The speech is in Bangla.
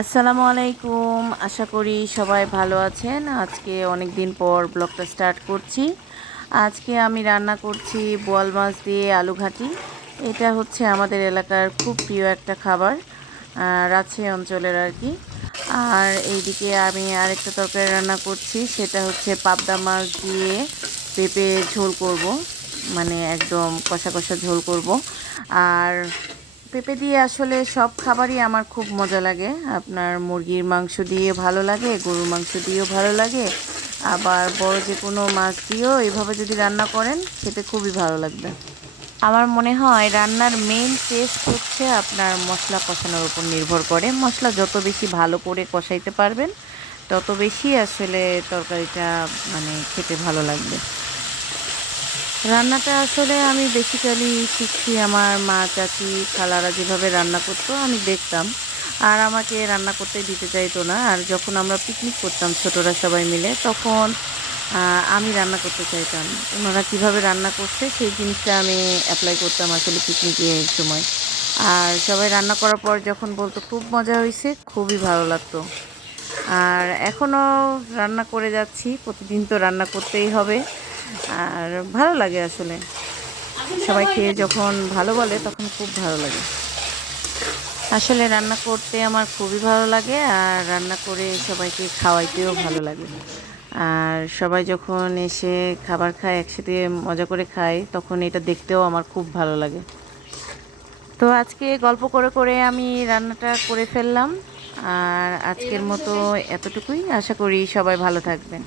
আসসালামু আলাইকুম। আশা করি সবাই ভালো আছেন। আজকে অনেক দিন পর ব্লগটা স্টার্ট করছি। আজকে আমি রান্না করছি বোয়াল মাছ দিয়ে আলু ঘাটি। এটা হচ্ছে আমাদের এলাকার খুব প্রিয় একটা খাবার রাজশাহী অঞ্চলের আর কি। আর এইদিকে আমি আরেকটা তরকারি রান্না করছি, সেটা হচ্ছে পাবদা মাছ দিয়ে পেঁপে ঝোল করব। মানে একদম কষা কষা ঝোল করব। আর পেঁপে দিয়ে আসলে সব খাবারই আমার খুব মজা লাগে। আপনার মুরগির মাংস দিয়ে ভালো লাগে, গরুর মাংস দিয়েও ভালো লাগে। আবার বড় যে কোনো মাছ দিয়েও এভাবে যদি রান্না করেন, খেতে খুবই ভালো লাগবে। আমার মনে হয় রান্নার মেইন টেস্ট হচ্ছে আপনার মশলা কষানোর উপর নির্ভর করে। মশলা যত বেশি ভালো করে কষাইতে পারবেন, তত বেশি আসলে তরকারিটা মানে খেতে ভালো লাগবে। রান্নাটা আসলে আমি বেসিক্যালি শিখছি আমার মা, চাচি, খালারা যেভাবে রান্না করতো আমি দেখতাম। আর আমাকে রান্না করতে দিতে চাইতো না। আর যখন আমরা পিকনিক করতাম ছোটরা সবাই মিলে, তখন আমি রান্না করতে চাইতাম। ওনারা কীভাবে রান্না করছে সেই জিনিসটা আমি অ্যাপ্লাই করতাম আসলে পিকনিকের সময়। আর সবাই রান্না করার পর যখন বলতো খুব মজা হয়েছে খুবই ভালো লাগতো। আর এখনও রান্না করে যাচ্ছি, প্রতিদিন তো রান্না করতেই হবে। আর ভালো লাগে আসলে। সবাই খেয়ে যখন ভালো বলে তখন খুব ভালো লাগে। আসলে রান্না করতে আমার খুবই ভালো লাগে আর রান্না করে সবাইকে খাওয়াইতেও ভালো লাগে। আর সবাই যখন এসে খাবার খায়, একসাথে মজা করে খায়, তখন এটা দেখতেও আমার খুব ভালো লাগে। তো আজকে গল্প করে করে আমি রান্নাটা করে ফেললাম। আর আজকের মতো এতটুকুই। আশা করি সবাই ভালো থাকবেন।